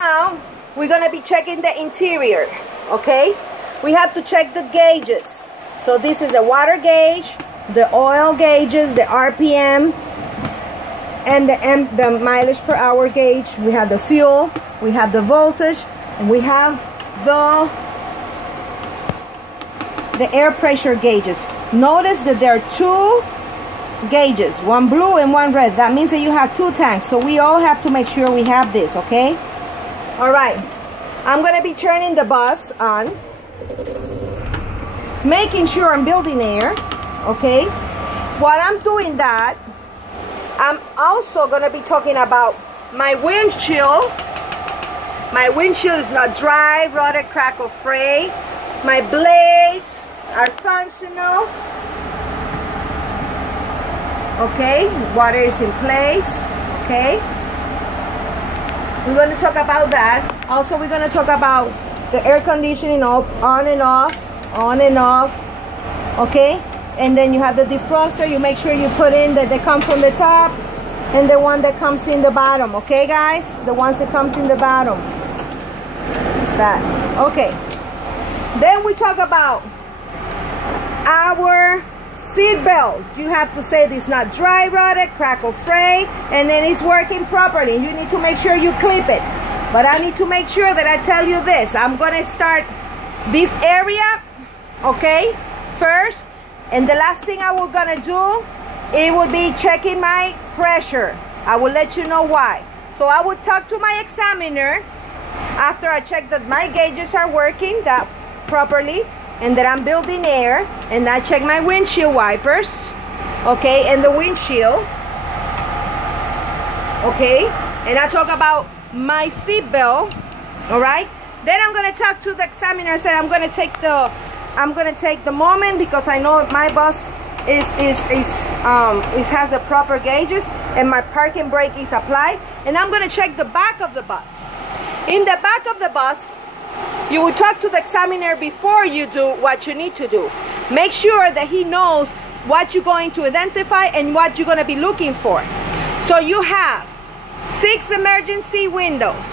Now we're gonna be checking the interior, okay? We have to check the gauges. So this is the water gauge, the oil gauges, the RPM, and the mileage per hour gauge. We have the fuel, we have the voltage, and we have the air pressure gauges. Notice that there are two gauges, one blue and one red. That means that you have two tanks. So we all have to make sure we have this, okay? All right, I'm gonna be turning the bus on, making sure I'm building air, okay? While I'm doing that, I'm also gonna be talking about my windshield. My windshield is not dry, rotted, cracked, or frayed. My blades are functional. Okay, water is in place, okay? We're going to talk about that. Also, we're going to talk about the air conditioning on and off, okay? And then you have the defroster. You make sure you put in that they come from the top and the one that comes in the bottom, okay, guys? The ones that comes in the bottom. That, okay. Then we talk about our seat belts. You have to say this not dry, rotted, cracked, or frayed, and then it's working properly. You need to make sure you clip it. But I need to make sure that I tell you this. I'm gonna start this area, okay, first, and the last thing I was gonna do, it will be checking my pressure. I will let you know why. So I will talk to my examiner after I check that my gauges are working properly, and that I'm building air, and I check my windshield wipers, okay, and the windshield, okay, and I talk about my seat belt, all right. Then I'm gonna talk to the examiner. I said I'm gonna take the moment, because I know my bus it has the proper gauges, and my parking brake is applied, and I'm gonna check the back of the bus. In the back of the bus, you will talk to the examiner before you do what you need to do. Make sure that he knows what you're going to identify and what you're going to be looking for. So you have 6 emergency windows.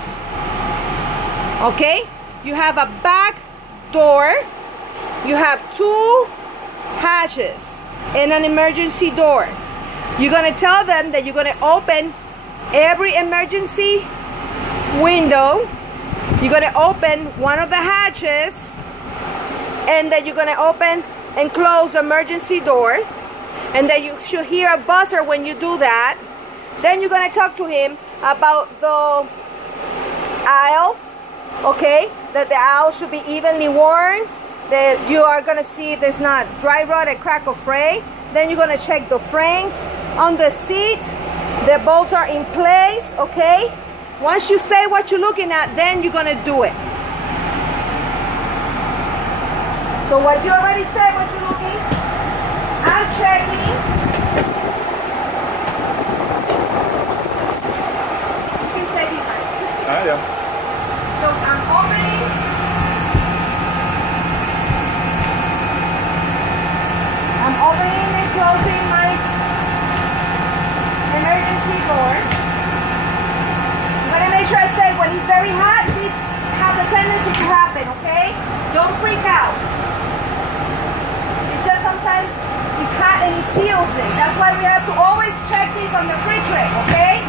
Okay? You have a back door. You have 2 hatches and an emergency door. You're going to tell them that you're going to open every emergency window. You're going to open one of the hatches, and then you're going to open and close the emergency door, and then you should hear a buzzer when you do that. Then you're going to talk to him about the aisle, okay, that the aisle should be evenly worn, that you are going to see if there's not dry, rotted, crack, or fray. Then you're going to check the frames on the seat. The bolts are in place, okay? Once you say what you're looking at, then you're going to do it. So what you already said, what you're looking, I'm checking. You can say behind. Yeah. So I'm opening. I'm opening and closing my emergency door. Make sure I say when he's very hot, he has a tendency to happen, okay? Don't freak out. It's just sometimes he's hot and he seals it. That's why we have to always check these on the fridge tray, okay?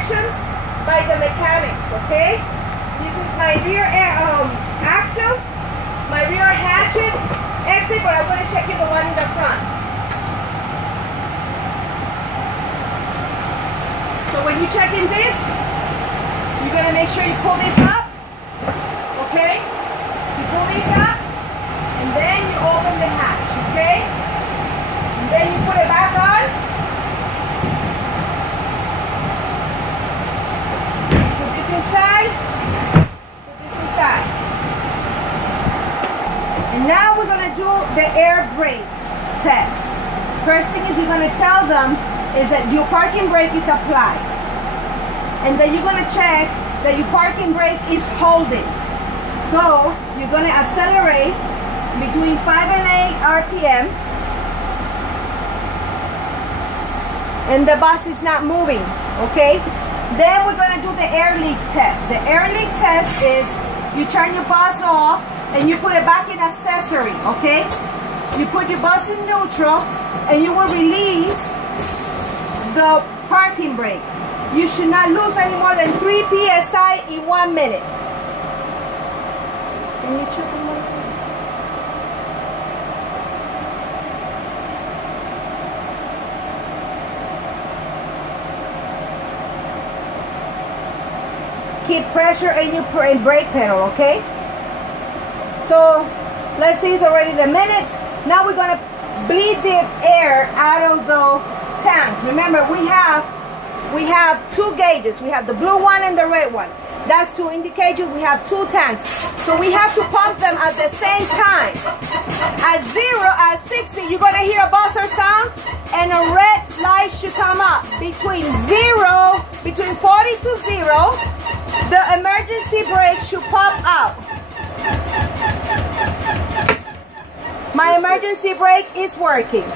inspection by the mechanics, okay? This is my rear axle, my rear hatchet, exit, but I'm going to check you the one in the front. So when you check in this, you're going to make sure you pull this up, okay? You pull this up, and then you open the hatch, okay? And then you put it back on. Put this inside. Put this inside. And now we're going to do the air brakes test. First thing is you're going to tell them is that your parking brake is applied. And then you're going to check that your parking brake is holding. So you're going to accelerate between 5 and 8 RPM. And the bus is not moving, okay? Then we're going to do the air leak test. The air leak test is you turn your bus off and you put it back in accessory, okay? You put your bus in neutral and you will release the parking brake. You should not lose any more than 3 PSI in 1 minute. Can you check them out? Keep pressure in your brake pedal, okay? So let's see, it's already the minute. Now we're gonna bleed the air out of the tanks. Remember, we have 2 gauges. We have the blue one and the red one. That's to indicate you we have 2 tanks. So we have to pump them at the same time. At 0, at 60, you're gonna hear a buzzer sound and a red light should come up. Between 40 to 0, the emergency brake should pop out. My emergency brake is working.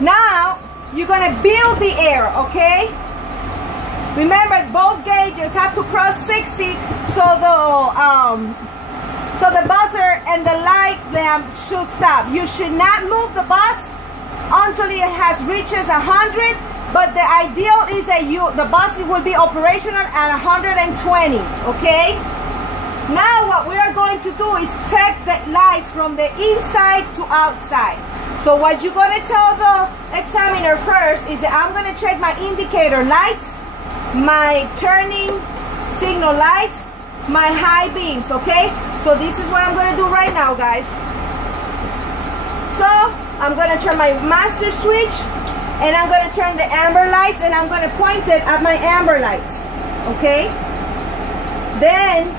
Now, you're gonna build the air, okay? Remember, both gauges have to cross 60, so the buzzer and the light lamp should stop. You should not move the bus until it has reaches 100, but the ideal is that the bus will be operational at 120, okay? Now what we are going to do is check the lights from the inside to outside. So what you're going to tell the examiner first is that I'm going to check my indicator lights, my turning signal lights, my high beams, okay? So this is what I'm going to do right now, guys. So I'm going to turn my master switch and I'm going to turn the amber lights and I'm going to point it at my amber lights, okay? Then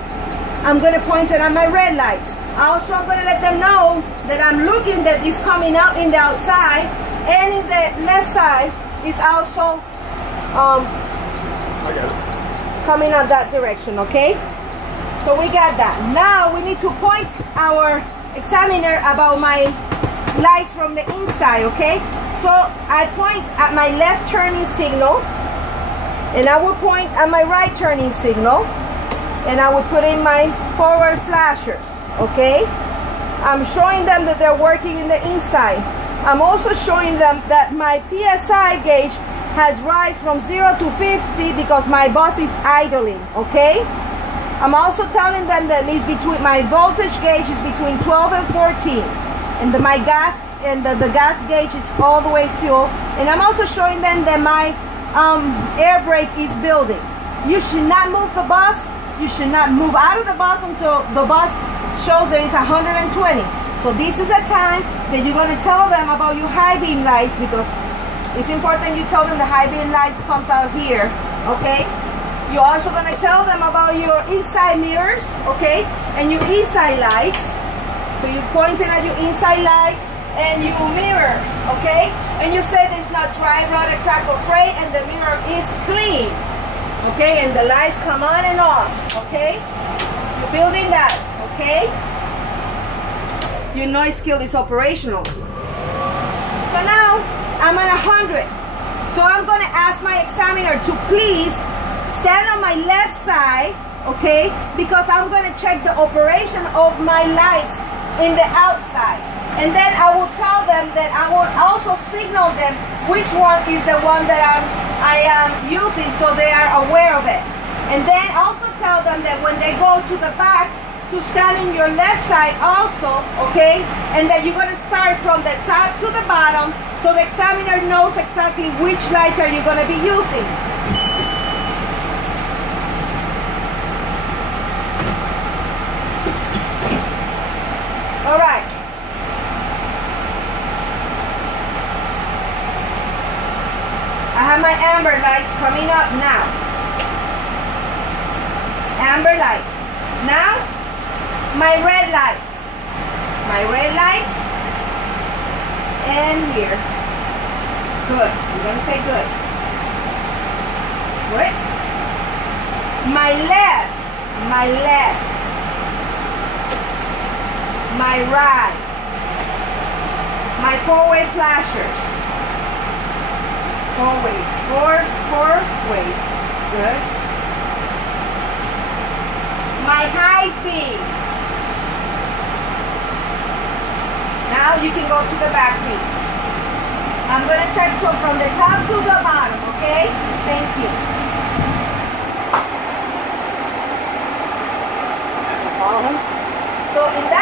I'm going to point it at my red lights. Also, I'm going to let them know that I'm looking that it's coming out in the outside, and in the left side is also coming out that direction, okay? So we got that. Now we need to point our examiner about my lights from the inside, okay? So I point at my left turning signal, and I will point at my right turning signal, and I will put in my forward flashers, okay? I'm showing them that they're working in the inside. I'm also showing them that my PSI gauge has rise from 0 to 50 because my bus is idling, okay? I'm also telling them that it's between, my voltage gauge is between 12 and 14, and my gas and the gas gauge is all the way full. And I'm also showing them that my air brake is building. You should not move the bus. You should not move out of the bus until the bus shows that it's 120. So this is a time that you're going to tell them about your high beam lights, because it's important you tell them the high beam lights comes out here, okay? You're also going to tell them about your inside mirrors, okay? And your inside lights. So you're pointing at your inside lights and your mirror, okay? And you say there's not dry, rotted, crack, or fray, and the mirror is clean. Okay, and the lights come on and off, okay? You're building that, okay? Your noise skill is operational. So now, I'm at 100. So I'm going to ask my examiner to please stand on my left side, okay? Because I'm going to check the operation of my lights in the outside. And then I will tell them that I will also signal them which one is the one that I'm I am using so they are aware of it. And then also tell them that when they go to the back, to stand in your left side also, okay? And that you're gonna start from the top to the bottom so the examiner knows exactly which lights are you gonna be using. All right. I have my amber lights coming up now. Amber lights. Now, my red lights. My red lights. And here. Good. You're going to say good. Good. My left. My left. My right. My four-way flashers. Four ways. Four ways. Good. My high beam. Now you can go to the back piece. I'm going to start from the top to the bottom, okay? Thank you. So in that